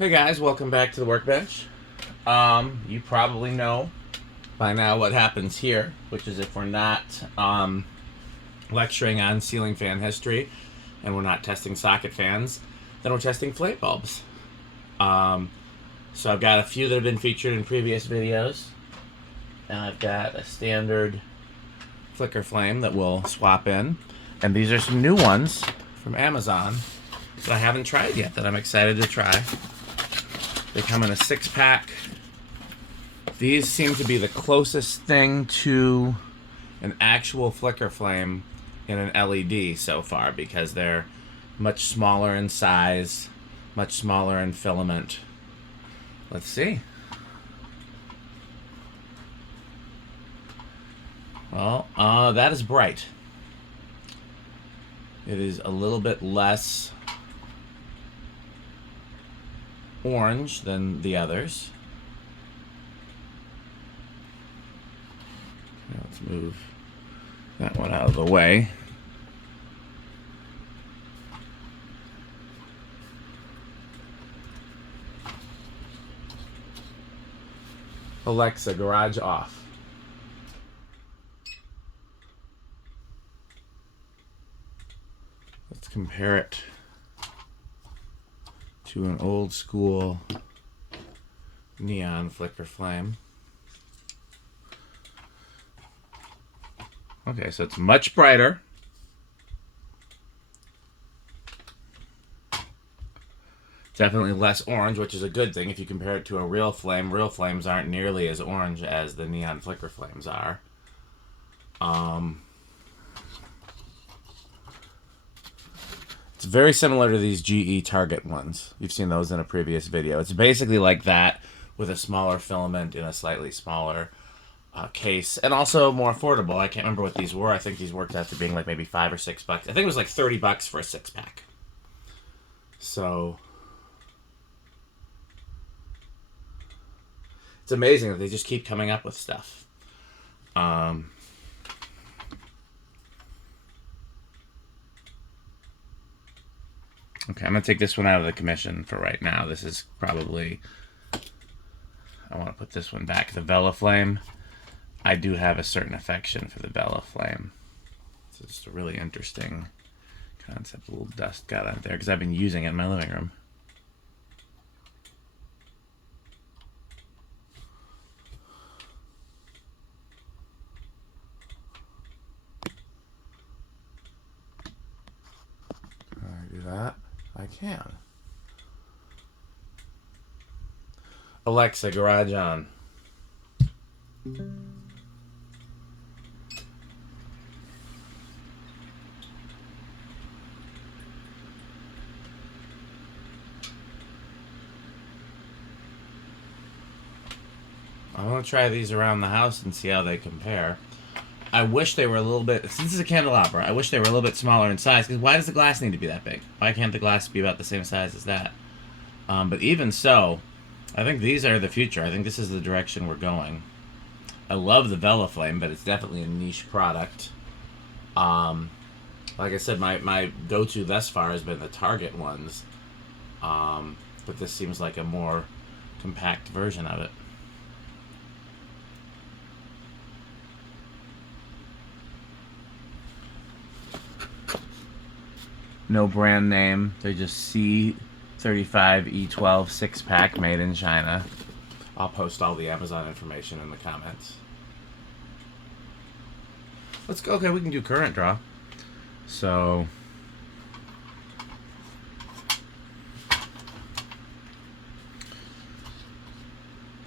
Hey guys, welcome back to the workbench. You probably know by now what happens here, which is if we're not lecturing on ceiling fan history and we're not testing socket fans, then we're testing flame bulbs. So I've got a few that have been featured in previous videos, and I've got a standard flicker flame that we'll swap in, and these are some new ones from Amazon that I haven't tried yet that I'm excited to try. They come in a 6-pack. These seem to be the closest thing to an actual flicker flame in an LED so far because they're much smaller in size, much smaller in filament. Let's see. Well, that is bright. It is a little bit less orange than the others. Now let's move that one out of the way. Alexa, garage off. Let's compare it to an old school neon flicker flame. Okay, so it's much brighter. Definitely less orange, which is a good thing if you compare it to a real flame. Real flames aren't nearly as orange as the neon flicker flames are. It's very similar to these GE Target ones. You've seen those in a previous video. It's basically like that with a smaller filament in a slightly smaller case, and also more affordable. I can't remember what these were. I think these worked out to being like maybe $5 or $6. I think it was like $30 for a 6-pack. So it's amazing that they just keep coming up with stuff. Okay, I'm going to take this one out of the commission for right now. This is probably... I want to put this one back. The Vela Flame. I do have a certain affection for the Vela Flame. It's just a really interesting concept. A little dust got on there because I've been using it in my living room. Can I do that? I can. Alexa, garage on. I want to try these around the house and see how they compare. I wish they were a little bit... Since this is a candelabra, I wish they were a little bit smaller in size. Because why does the glass need to be that big? Why can't the glass be about the same size as that? But even so, I think these are the future. I think this is the direction we're going. I love the Vela Flame, but it's definitely a niche product. Like I said, my go-to thus far has been the Target ones. But this seems like a more compact version of it. No brand name. They're just C35E12 6-pack made in China. I'll post all the Amazon information in the comments. Let's go. Okay, we can do current draw. So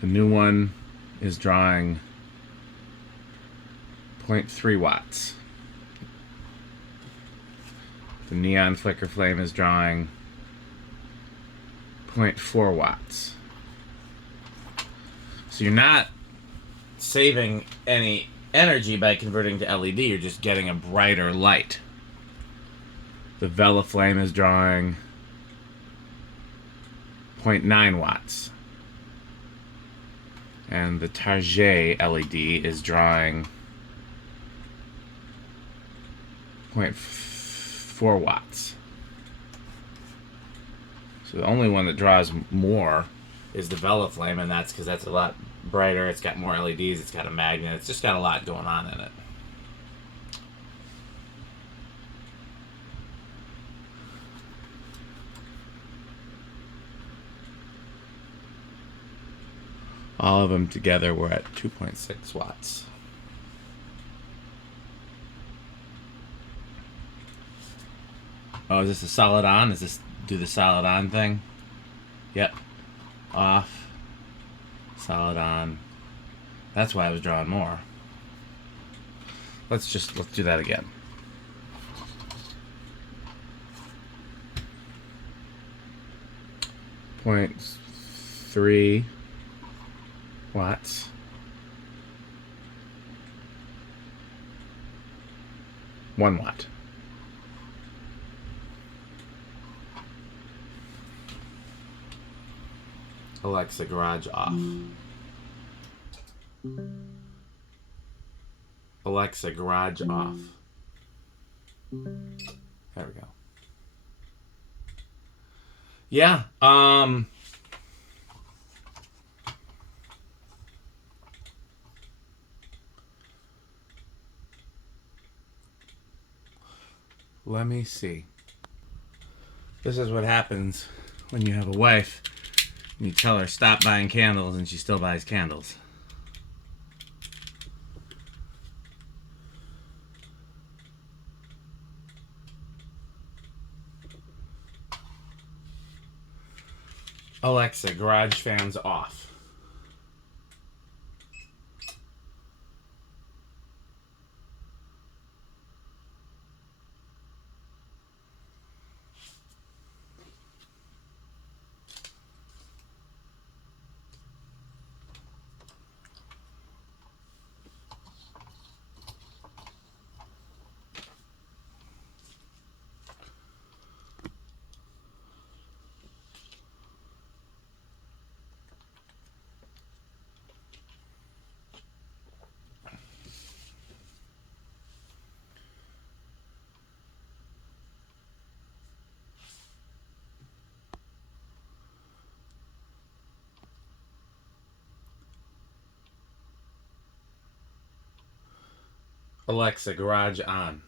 the new one is drawing 0.3 watts. The neon flicker flame is drawing 0.4 watts. So you're not saving any energy by converting to LED, you're just getting a brighter light. The Vela Flame is drawing 0.9 watts. And the Target LED is drawing 0.4 watts. So the only one that draws more is the Vela Flame, and that's because that's a lot brighter. It's got more LEDs. It's got a magnet. It's just got a lot going on in it. All of them together were at 2.6 watts. Oh, is this a solid on? Is this do the solid on thing? Yep. Off. Solid on. That's why I was drawing more. Let's do that again. .3 watts. One watt. Alexa, garage off. Alexa, garage off. There we go. Yeah, let me see. This is what happens when you have a wife and you tell her stop buying candles and she still buys candles. Alexa, garage fans off. Alexa, garage on.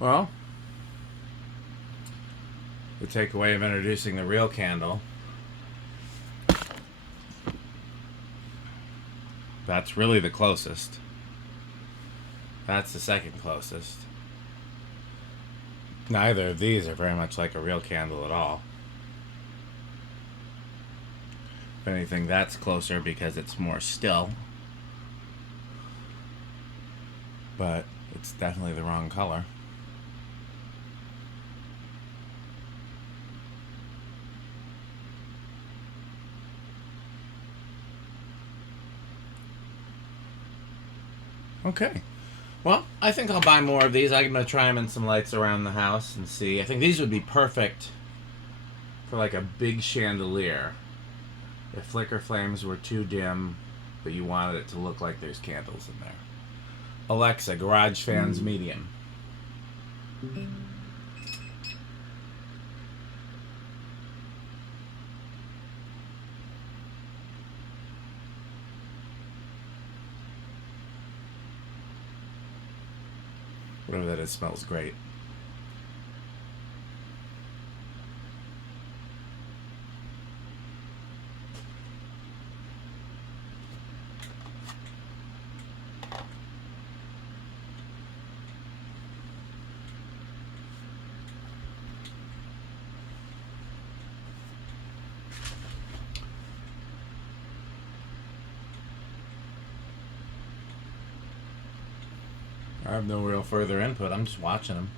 Well, the takeaway of introducing the real candle, that's really the closest. That's the second closest. Neither of these are very much like a real candle at all. If anything, that's closer because it's more still. But it's definitely the wrong color. Okay. Well, I think I'll buy more of these. I'm going to try them in some lights around the house and see. I think these would be perfect for like a big chandelier. If flicker flames were too dim, but you wanted it to look like there's candles in there. Alexa, garage fans medium. Whatever that is, smells great. I have no real further input. I'm just watching them.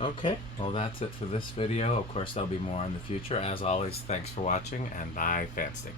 Okay, well that's it for this video. Of course, there'll be more in the future. As always, thanks for watching, and bye, Fanstick.